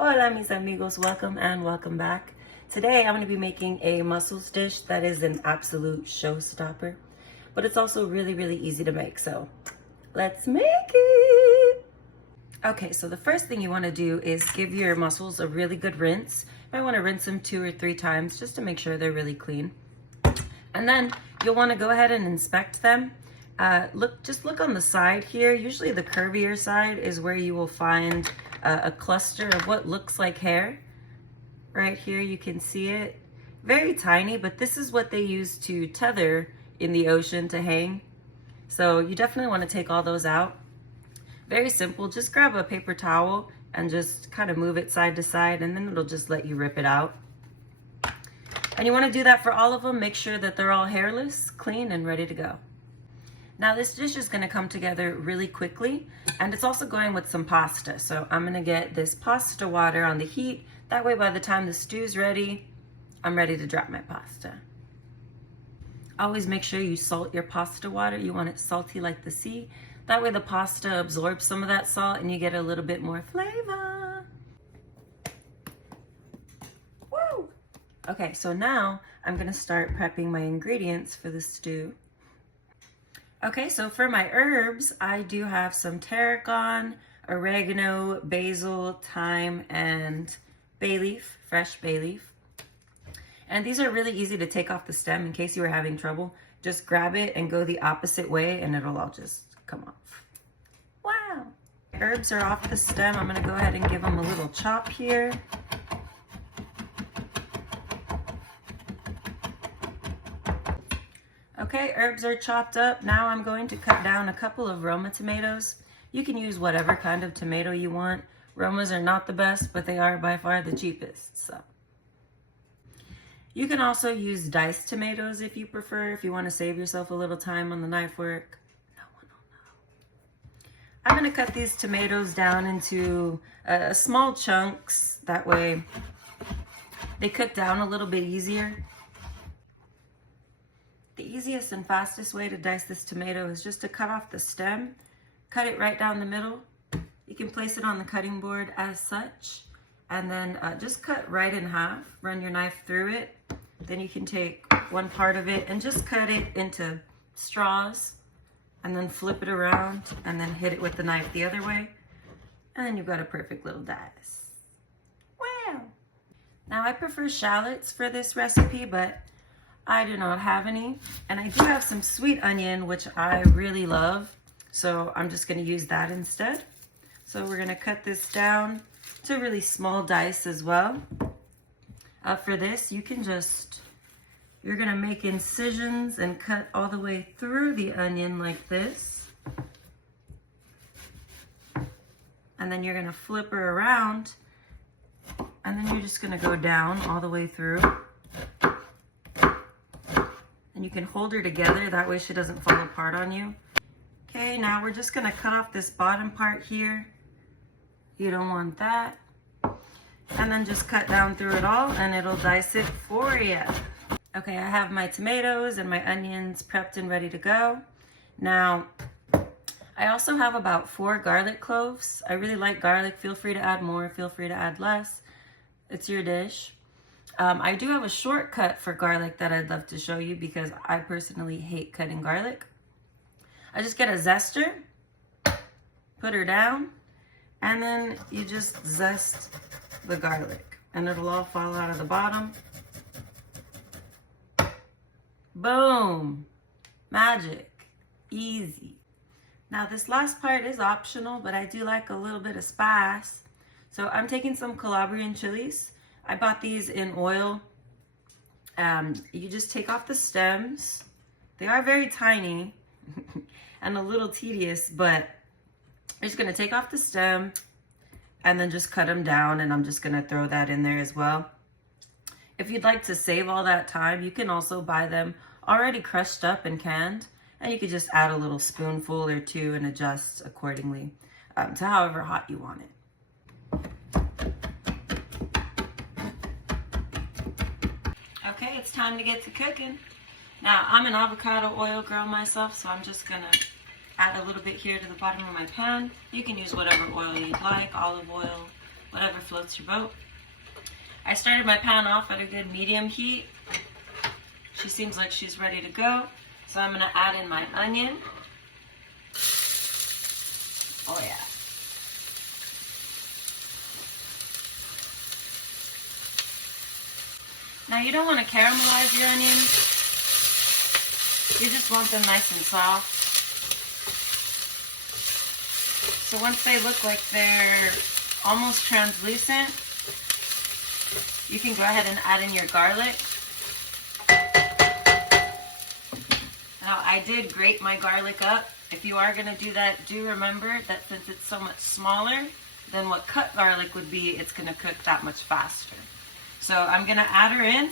Hola mis amigos, welcome and welcome back. Today I'm going to be making a mussels dish that is an absolute showstopper, but it's also really easy to make, so let's make it! Okay, so the first thing you want to do is give your mussels a really good rinse. You might want to rinse them 2 or 3 times just to make sure they're really clean. And then you'll want to go ahead and inspect them. Just look on the side here. Usually the curvier side is where you will find a cluster of what looks like hair. Right here you can see it. Very tiny, but this is what they use to tether in the ocean to hang. So you definitely want to take all those out. Very simple, just grab a paper towel and just kind of move it side to side, and then it'll just let you rip it out. And you want to do that for all of them. Make sure that they're all hairless, clean, and ready to go. Now this dish is going to come together really quickly, and it's also going with some pasta. So I'm going to get this pasta water on the heat. That way by the time the stew's ready, I'm ready to drop my pasta. Always make sure you salt your pasta water. You want it salty like the sea. That way the pasta absorbs some of that salt and you get a little bit more flavor. Woo! Okay, so now I'm going to start prepping my ingredients for the stew. Okay, so for my herbs, I do have some tarragon, oregano, basil, thyme, and bay leaf, fresh bay leaf. And these are really easy to take off the stem in case you were having trouble. Just grab it and go the opposite way and it'll all just come off. Wow! Herbs are off the stem. I'm going to go ahead and give them a little chop here. Okay, herbs are chopped up. Now I'm going to cut down a couple of Roma tomatoes. You can use whatever kind of tomato you want. Romas are not the best, but they are by far the cheapest. So you can also use diced tomatoes if you prefer, if you want to save yourself a little time on the knife work. No one will know. I'm going to cut these tomatoes down into small chunks. That way they cook down a little bit easier. The easiest and fastest way to dice this tomato is just to cut off the stem, cut it right down the middle. You can place it on the cutting board as such, and then just cut right in half, run your knife through it. Then you can take one part of it and just cut it into straws, and then flip it around, and then hit it with the knife the other way, and then you've got a perfect little dice. Wow! Now I prefer shallots for this recipe, but I do not have any, and I do have some sweet onion, which I really love, so I'm just going to use that instead. So we're going to cut this down to really small dice as well. For this, you're going to make incisions and cut all the way through the onion like this. And then you're going to flip her around, and then you're just going to go down all the way through. And you can hold her together, that way she doesn't fall apart on you. Okay, now we're just gonna cut off this bottom part here. You don't want that. And then just cut down through it all and it'll dice it for you. Okay, I have my tomatoes and my onions prepped and ready to go. Now, I also have about 4 garlic cloves. I really like garlic. Feel free to add more, feel free to add less. It's your dish. I do have a shortcut for garlic that I'd love to show you because I personally hate cutting garlic. I just get a zester, put her down, and then you just zest the garlic and it'll all fall out of the bottom. Boom! Magic. Easy. Now this last part is optional, but I do like a little bit of spice. So I'm taking some Calabrian chilies. I bought these in oil. You just take off the stems. They are very tiny and a little tedious, but I'm just gonna take off the stem and then just cut them down, and I'm just gonna throw that in there as well. If you'd like to save all that time, you can also buy them already crushed up and canned, and you could just add a little spoonful or 2 and adjust accordingly to however hot you want it. Okay, it's time to get to cooking. Now, I'm an avocado oil girl myself, so I'm just gonna add a little bit here to the bottom of my pan. You can use whatever oil you'd like, olive oil, whatever floats your boat. I started my pan off at a good medium heat. She seems like she's ready to go. So I'm gonna add in my onion. Oh yeah. Now you don't want to caramelize your onions. You just want them nice and soft. So once they look like they're almost translucent, you can go ahead and add in your garlic. Now I did grate my garlic up. If you are going to do that, do remember that since it's so much smaller than what cut garlic would be, it's going to cook that much faster. So I'm going to add her in.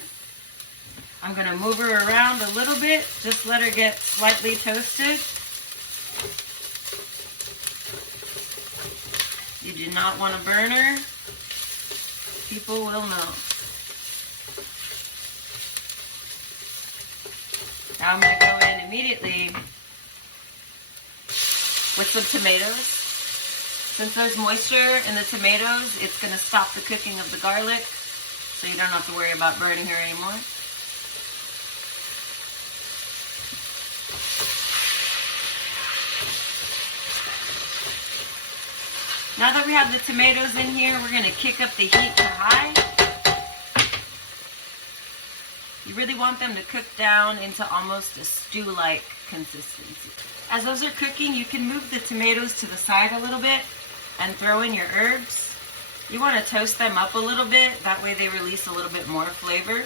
I'm going to move her around a little bit. Just let her get slightly toasted. You do not want to burn her. People will know. Now I'm going to go in immediately with some tomatoes. Since there's moisture in the tomatoes, it's going to stop the cooking of the garlic, so you don't have to worry about burning her anymore. Now that we have the tomatoes in here, we're going to kick up the heat to high. You really want them to cook down into almost a stew-like consistency. As those are cooking, you can move the tomatoes to the side a little bit and throw in your herbs. You want to toast them up a little bit, that way they release a little bit more flavor.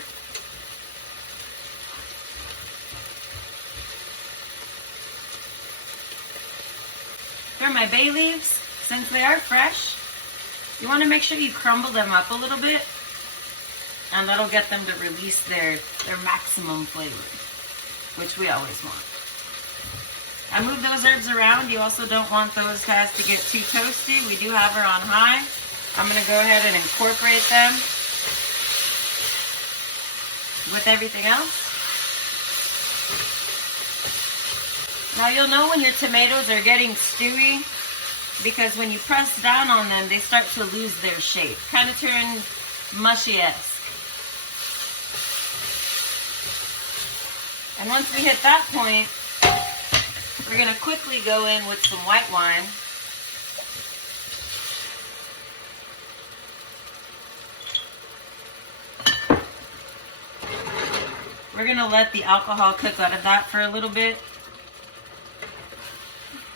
Throw my bay leaves. Since they are fresh, you want to make sure you crumble them up a little bit, and that'll get them to release their maximum flavor, which we always want. I move those herbs around. You also don't want those guys to get too toasty. We do have her on high. I'm going to go ahead and incorporate them with everything else. Now you'll know when your tomatoes are getting stewy, because when you press down on them, they start to lose their shape. Kind of turn mushy-esque. And once we hit that point, we're going to quickly go in with some white wine. We're going to let the alcohol cook out of that for a little bit.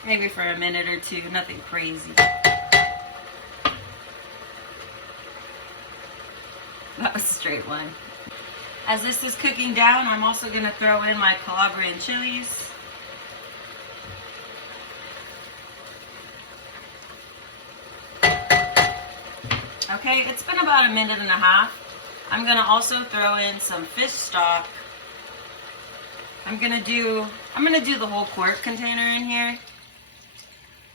Maybe for a minute or two, nothing crazy. That was a straight one. As this is cooking down, I'm also going to throw in my Calabrian chilies. Okay, it's been about a minute and a half. I'm going to also throw in some fish stock. I'm going to do the whole quart container in here,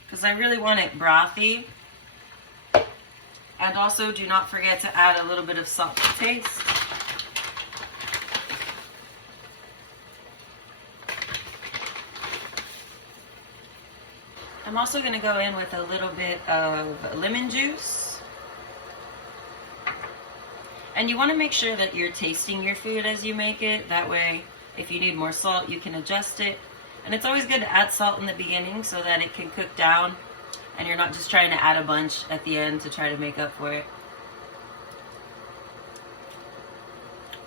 because I really want it brothy. And also do not forget to add a little bit of salt to taste. I'm also going to go in with a little bit of lemon juice. And you want to make sure that you're tasting your food as you make it. That way, if you need more salt, you can adjust it. And it's always good to add salt in the beginning so that it can cook down and you're not just trying to add a bunch at the end to try to make up for it.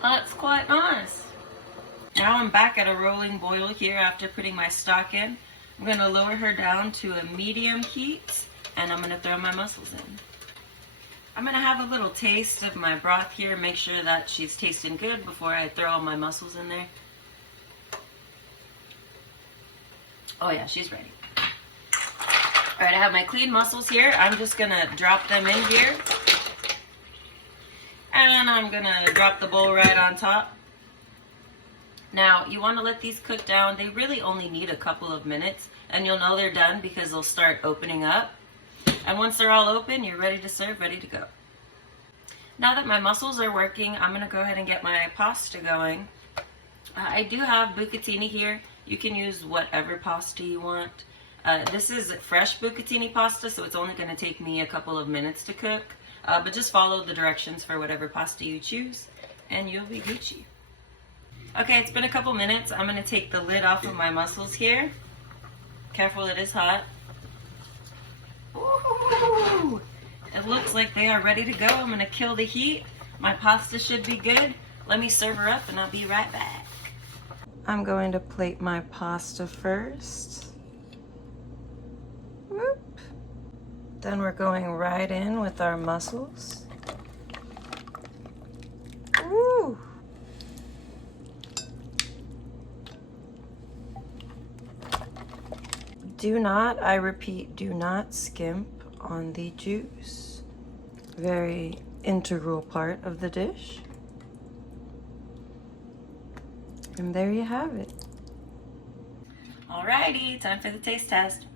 That's quite nice. Now I'm back at a rolling boil here after putting my stock in. I'm going to lower her down to a medium heat, and I'm going to throw my mussels in. I'm going to have a little taste of my broth here, make sure that she's tasting good before I throw all my mussels in there. Oh yeah, she's ready. All right, I have my clean mussels here. I'm just going to drop them in here. And I'm going to drop the bowl right on top. Now, you want to let these cook down. They really only need a couple of minutes, and you'll know they're done because they'll start opening up. And once they're all open, you're ready to serve, ready to go. Now that my mussels are working, I'm going to go ahead and get my pasta going. I do have bucatini here. You can use whatever pasta you want. This is fresh bucatini pasta, so it's only going to take me a couple of minutes to cook. But just follow the directions for whatever pasta you choose and you'll be Gucci. Okay, it's been a couple minutes. I'm gonna take the lid off of my mussels here. Careful, it is hot. Ooh, it looks like they are ready to go. I'm gonna kill the heat. My pasta should be good. Let me serve her up and I'll be right back. I'm going to plate my pasta first. Whoop. Then we're going right in with our mussels. Ooh. Do not, I repeat, do not skimp on the juice. Very integral part of the dish. And there you have it. Alrighty, time for the taste test.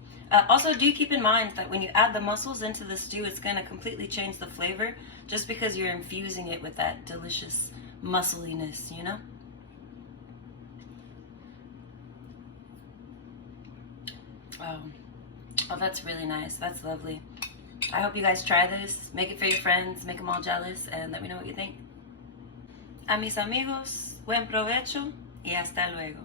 Also, do keep in mind that when you add the mussels into the stew, it's going to completely change the flavor just because you're infusing it with that delicious muscliness, you know? Oh, that's really nice. That's lovely. I hope you guys try this. Make it for your friends. Make them all jealous and let me know what you think. A mis amigos, buen provecho y hasta luego.